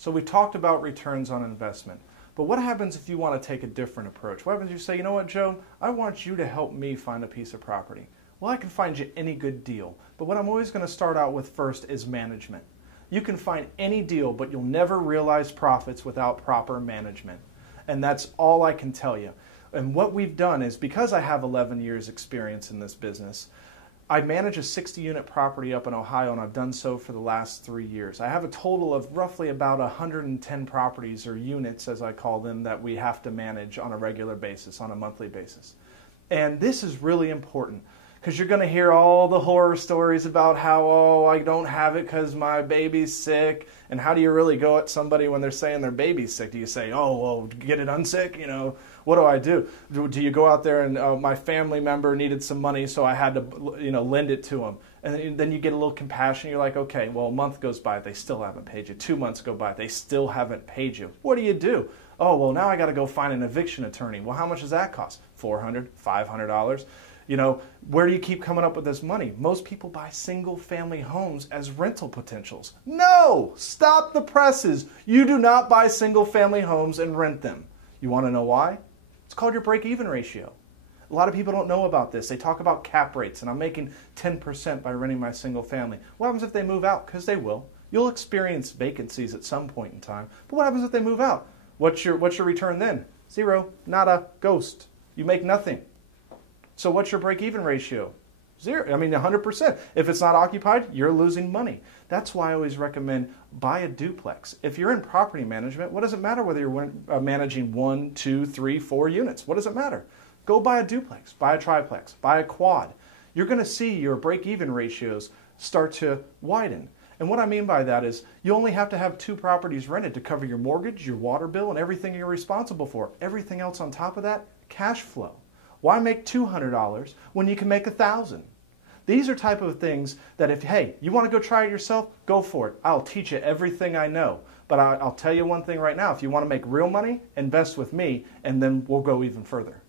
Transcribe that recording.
So we talked about returns on investment. But what happens if you want to take a different approach? What happens if you say, you know what, Joe, I want you to help me find a piece of property. Well, I can find you any good deal. But what I'm always going to start out with first is management. You can find any deal, but you'll never realize profits without proper management. And that's all I can tell you. And what we've done is, because I have 11 years experience in this business, I manage a 60-unit property up in Ohio, and I've done so for the last 3 years. I have a total of roughly about 110 properties, or units as I call them, that we have to manage on a regular basis, on a monthly basis. And this is really important, because you're going to hear all the horror stories about how, oh, I don't have it because my baby's sick. And how do you really go at somebody when they're saying their baby's sick? Do you say, oh, well, get it unsick? You know, what do I do? Do you go out there and, oh, my family member needed some money, so I had to, you know, lend it to them. And then you get a little compassion. You're like, okay, well, a month goes by, they still haven't paid you. 2 months go by, they still haven't paid you. What do? Oh, well, now I got to go find an eviction attorney. Well, how much does that cost? $400, $500. You know, where do you keep coming up with this money? Most people buy single-family homes as rental potentials. No! Stop the presses. You do not buy single-family homes and rent them. You want to know why? It's called your break-even ratio. A lot of people don't know about this. They talk about cap rates, and I'm making 10% by renting my single family. What happens if they move out? Because they will. You'll experience vacancies at some point in time. But what happens if they move out? What's your return then? Zero. Nada. Ghost. You make nothing. So what's your break-even ratio? Zero. I mean, 100%. If it's not occupied, you're losing money. That's why I always recommend buy a duplex. If you're in property management, what does it matter whether you're managing 1, 2, 3, 4 units? What does it matter? Go buy a duplex, buy a triplex, buy a quad. You're going to see your break-even ratios start to widen. And what I mean by that is you only have to have 2 properties rented to cover your mortgage, your water bill, and everything you're responsible for. Everything else on top of that, cash flow. Why make $200 when you can make $1,000? These are type of things that if, hey, you want to go try it yourself, go for it. I'll teach you everything I know. But I'll tell you one thing right now. If you want to make real money, invest with me, and then we'll go even further.